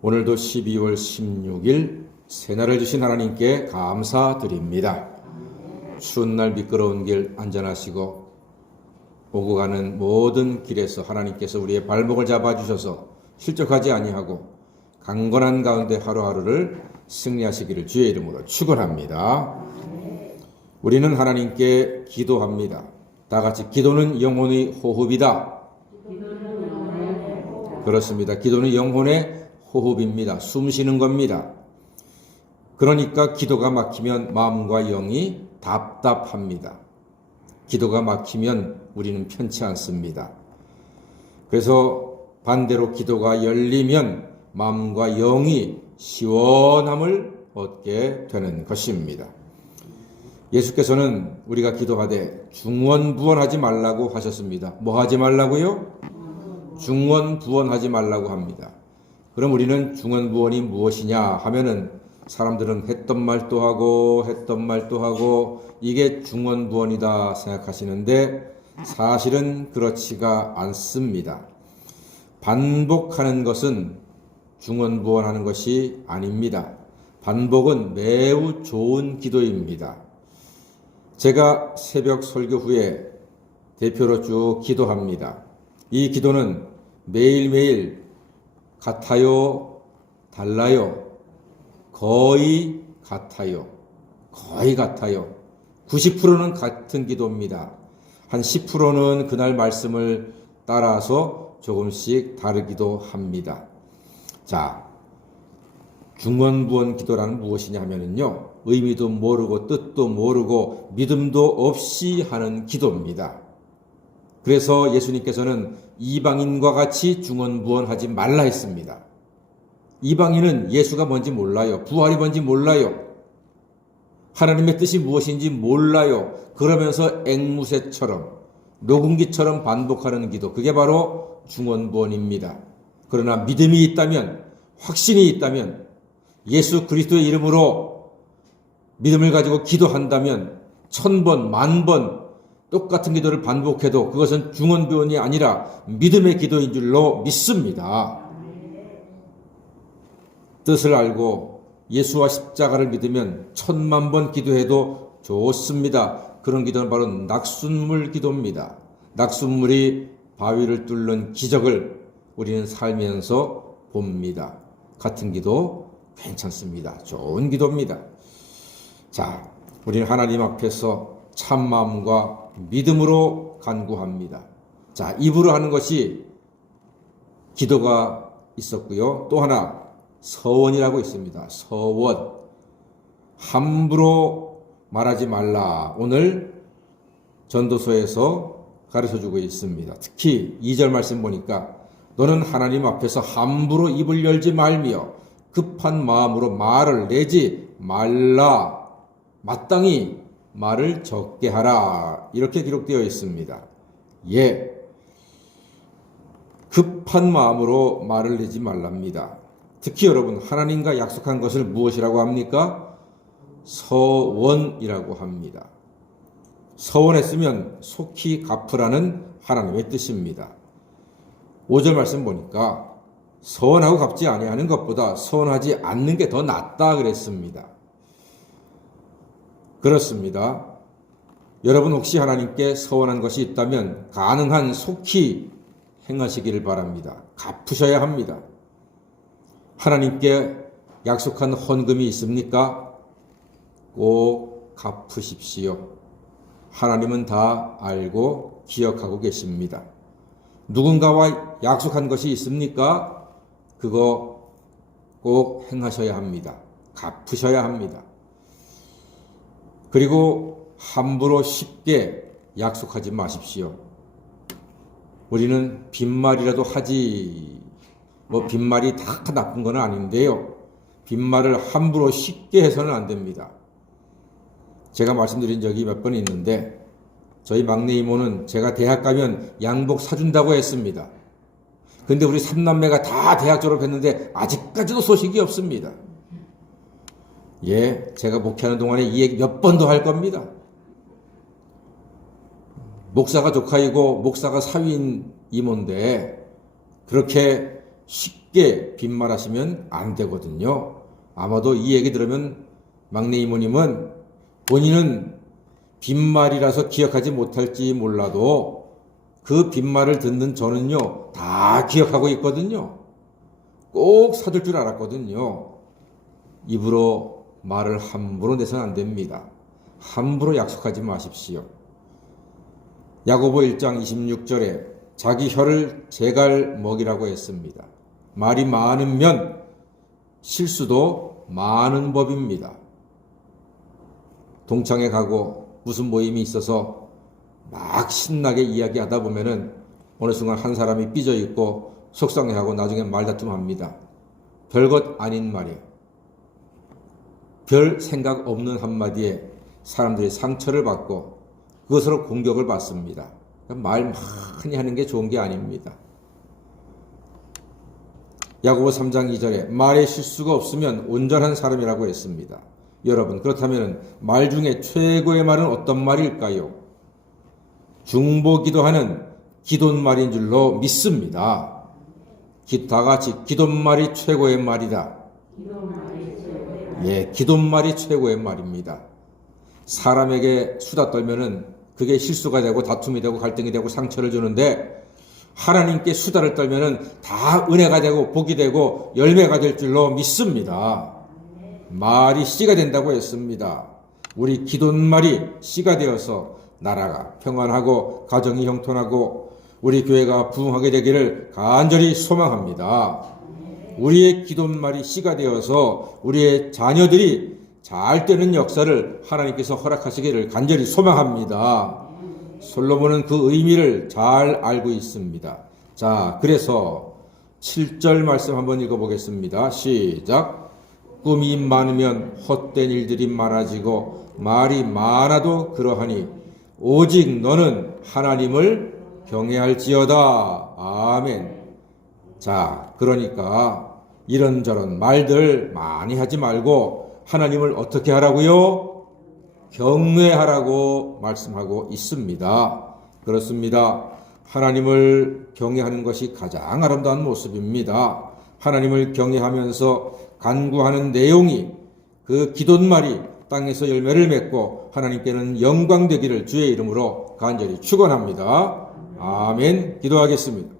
오늘도 12월 16일 새날을 주신 하나님께 감사드립니다. 추운 날 미끄러운 길 안전하시고 오고 가는 모든 길에서 하나님께서 우리의 발목을 잡아주셔서 실족하지 아니하고 강건한 가운데 하루하루를 승리하시기를 주의 이름으로 축원합니다. 우리는 하나님께 기도합니다. 다 같이 기도는 영혼의 호흡이다. 그렇습니다. 기도는 영혼의 호흡입니다. 숨 쉬는 겁니다. 그러니까 기도가 막히면 마음과 영이 답답합니다. 기도가 막히면 우리는 편치 않습니다. 그래서 반대로 기도가 열리면 마음과 영이 시원함을 얻게 되는 것입니다. 예수께서는 우리가 기도하되 중언부언하지 말라고 하셨습니다. 뭐 하지 말라고요? 중언부언하지 말라고 합니다. 그럼 우리는 중언부언이 무엇이냐 하면은 사람들은 했던 말도 하고 이게 중언부언이다 생각하시는데 사실은 그렇지가 않습니다. 반복하는 것은 중언부언하는 것이 아닙니다. 반복은 매우 좋은 기도입니다. 제가 새벽 설교 후에 대표로 쭉 기도합니다. 이 기도는 매일매일 같아요? 달라요? 거의 같아요. 90%는 같은 기도입니다. 한 10%는 그날 말씀을 따라서 조금씩 다르기도 합니다. 자, 중언부언 기도라는 무엇이냐 하면요, 의미도 모르고 뜻도 모르고 믿음도 없이 하는 기도입니다. 그래서 예수님께서는 이방인과 같이 중언부언하지 말라 했습니다. 이방인은 예수가 뭔지 몰라요. 부활이 뭔지 몰라요. 하나님의 뜻이 무엇인지 몰라요. 그러면서 앵무새처럼 녹음기처럼 반복하는 기도, 그게 바로 중언부언입니다. 그러나 믿음이 있다면, 확신이 있다면, 예수 그리스도의 이름으로 믿음을 가지고 기도한다면 1000번, 10,000번 똑같은 기도를 반복해도 그것은 중언부언이 아니라 믿음의 기도인 줄로 믿습니다. 뜻을 알고 예수와 십자가를 믿으면 10,000,000번 기도해도 좋습니다. 그런 기도는 바로 낙숫물 기도입니다. 낙숫물이 바위를 뚫는 기적을 우리는 살면서 봅니다. 같은 기도 괜찮습니다. 좋은 기도입니다. 자, 우리는 하나님 앞에서 참마음과 믿음으로 간구합니다. 자, 입으로 하는 것이 기도가 있었고요. 또 하나 서원이라고 있습니다. 서원. 함부로 말하지 말라. 오늘 전도서에서 가르쳐주고 있습니다. 특히 2절 말씀 보니까 너는 하나님 앞에서 함부로 입을 열지 말며 급한 마음으로 말을 내지 말라. 마땅히 말을 적게 하라. 이렇게 기록되어 있습니다. 예. 급한 마음으로 말을 내지 말랍니다. 특히 여러분, 하나님과 약속한 것을 무엇이라고 합니까? 서원이라고 합니다. 서원했으면 속히 갚으라는 하나님의 뜻입니다. 5절 말씀 보니까 서원하고 갚지 아니하는 것보다 서원하지 않는 게 더 낫다 그랬습니다. 그렇습니다. 여러분 혹시 하나님께 서원한 것이 있다면 가능한 속히 행하시기를 바랍니다. 갚으셔야 합니다. 하나님께 약속한 헌금이 있습니까? 꼭 갚으십시오. 하나님은 다 알고 기억하고 계십니다. 누군가와 약속한 것이 있습니까? 그거 꼭 행하셔야 합니다. 갚으셔야 합니다. 그리고 함부로 쉽게 약속하지 마십시오. 우리는 빈말이라도 하지, 빈말이 다 나쁜 건 아닌데요. 빈말을 함부로 쉽게 해서는 안 됩니다. 제가 말씀드린 적이 몇 번 있는데 저희 막내 이모는 제가 대학 가면 양복 사준다고 했습니다. 근데 우리 3남매가 다 대학 졸업했는데 아직까지도 소식이 없습니다. 예, 제가 목회하는 동안에 이 얘기 몇 번 더 할 겁니다. 목사가 조카이고 목사가 사위인 이모인데 그렇게 쉽게 빈말하시면 안 되거든요. 아마도 이 얘기 들으면 막내 이모님은 본인은 빈말이라서 기억하지 못할지 몰라도 그 빈말을 듣는 저는요, 다 기억하고 있거든요. 꼭 사줄 줄 알았거든요. 입으로 말을 함부로 내서는 안 됩니다. 함부로 약속하지 마십시오. 야고보 1장 26절에 자기 혀를 제갈 먹이라고 했습니다. 말이 많으면 실수도 많은 법입니다. 동창회 가고 무슨 모임이 있어서 막 신나게 이야기하다 보면은 어느 순간 한 사람이 삐져 있고 속상해하고 나중에 말다툼합니다. 별것 아닌 말이에요. 별 생각 없는 한마디에 사람들이 상처를 받고 그것으로 공격을 받습니다. 말 많이 하는 게 좋은 게 아닙니다. 야고보 3장 2절에 말에 실수가 없으면 온전한 사람이라고 했습니다. 여러분, 그렇다면 말 중에 최고의 말은 어떤 말일까요? 중보기도하는 기도말인 줄로 믿습니다. 다 같이 기도말이 최고의 말이다. 예, 기도말이 최고의 말입니다. 사람에게 수다 떨면은 그게 실수가 되고 다툼이 되고 갈등이 되고 상처를 주는데 하나님께 수다를 떨면은 다 은혜가 되고 복이 되고 열매가 될 줄로 믿습니다. 말이 씨가 된다고 했습니다. 우리 기도말이 씨가 되어서 나라가 평안하고 가정이 형통하고 우리 교회가 부흥하게 되기를 간절히 소망합니다. 우리의 기도말이 씨가 되어서 우리의 자녀들이 잘 되는 역사를 하나님께서 허락하시기를 간절히 소망합니다. 솔로몬은 그 의미를 잘 알고 있습니다. 자, 그래서 7절 말씀 한번 읽어보겠습니다. 시작. 꿈이 많으면 헛된 일들이 많아지고 말이 많아도 그러하니 오직 너는 하나님을 경외할지어다. 아멘. 자, 그러니까 이런저런 말들 많이 하지 말고 하나님을 어떻게 하라고요? 경외하라고 말씀하고 있습니다. 그렇습니다. 하나님을 경외하는 것이 가장 아름다운 모습입니다. 하나님을 경외하면서 간구하는 내용이 그 기도말이 땅에서 열매를 맺고 하나님께는 영광 되기를 주의 이름으로 간절히 축원합니다. 아멘. 기도하겠습니다.